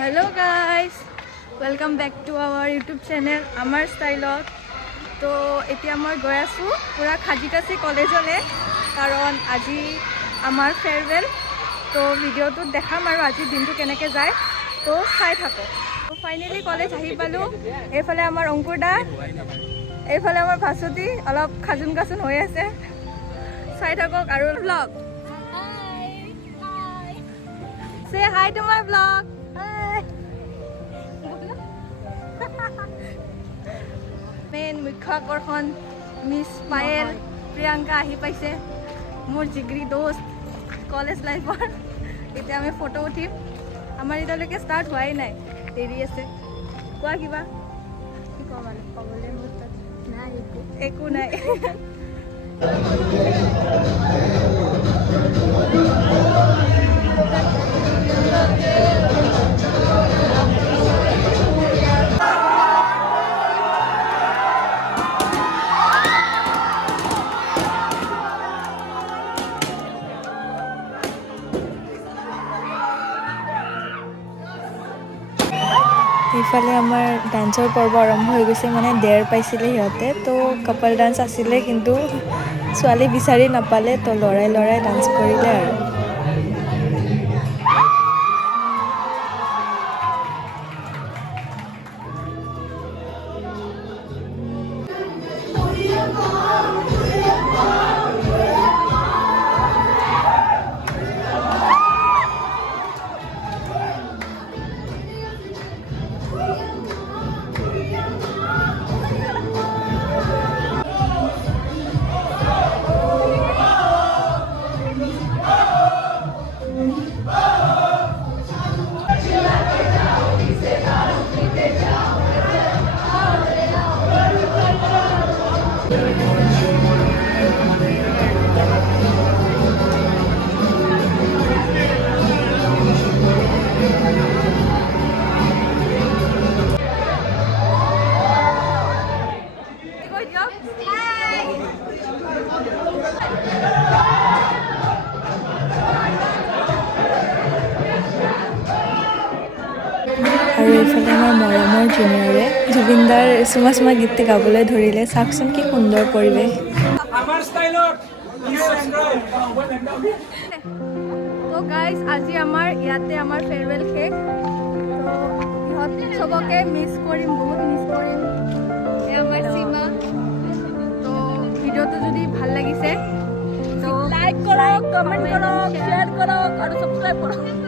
Hello guys, welcome back to our YouTube channel आमार स्टाइलत। तो এতিয়া মই গৈ আছো পুরা খাজিকাছি কলেজলে, কারণ আজি আমার ফেয়ারওয়েল। তো ভিডিওটো দেখাম আর আজি দিনটো কেনেকে যায়, তো চাই থাকো। তো ফাইনালি কলেজ আহি পালো। এইফালে আমার অঙ্কুর দা, এইফালে আমার ভাস্বতী অলপ খাজুন কাচুন হৈ আছে। চাই থাকক আৰু blog. Say hi to my vlog. Main মুখ্য আকৰ্ষণ মিছ পায়েল প্ৰিয়ংকা আহি পাইছে, মোৰ জিগৰি দোস্ত কলেজ লাইফৰ। এতিয়া আমি ফটো উঠিম। আমাৰ এতিয়ালৈকে ষ্টাৰ্ট হোৱাই নাই, দেৰি আছে। কোৱা কিবা, কি ক'ম আৰু ক'বলৈ মোৰ তাত নাই, একো নাই। এইফালে আমাৰ ডান্সৰ পৰ্ব আৰম্ভ হৈ গৈছে, মানে ডেৰ পাইছিলে সিহঁতে। তো কাপল ডান্স আছিলে, কিন্তু ছোৱালী বিচাৰি নাপালে, তো লৰাই লৰাই ডান্স কৰিলে আৰু। আৰু এইফালে আমাৰ মৰমৰ জুনিয়ৰে জুবিনদাৰ চুমা চুমা গীতটি গাবলৈ ধৰিলে। চাওকচোন কি সুন্দৰ পৰিৱেশ। তো গাইজ, আজি আমাৰ ইয়াতে আমাৰ ফেয়াৰৱেল শেষ। তো ইহঁত চবকে মিছ কৰিম, বহুত মিছ কৰিম। আমাৰ সীমা। তো ভিডিঅ'টো যদি ভাল লাগিছে তো লাইক কৰক, কমেণ্ট কৰক, শ্বেয়াৰ কৰক আৰু ছাবস্ক্ৰাইব কৰক।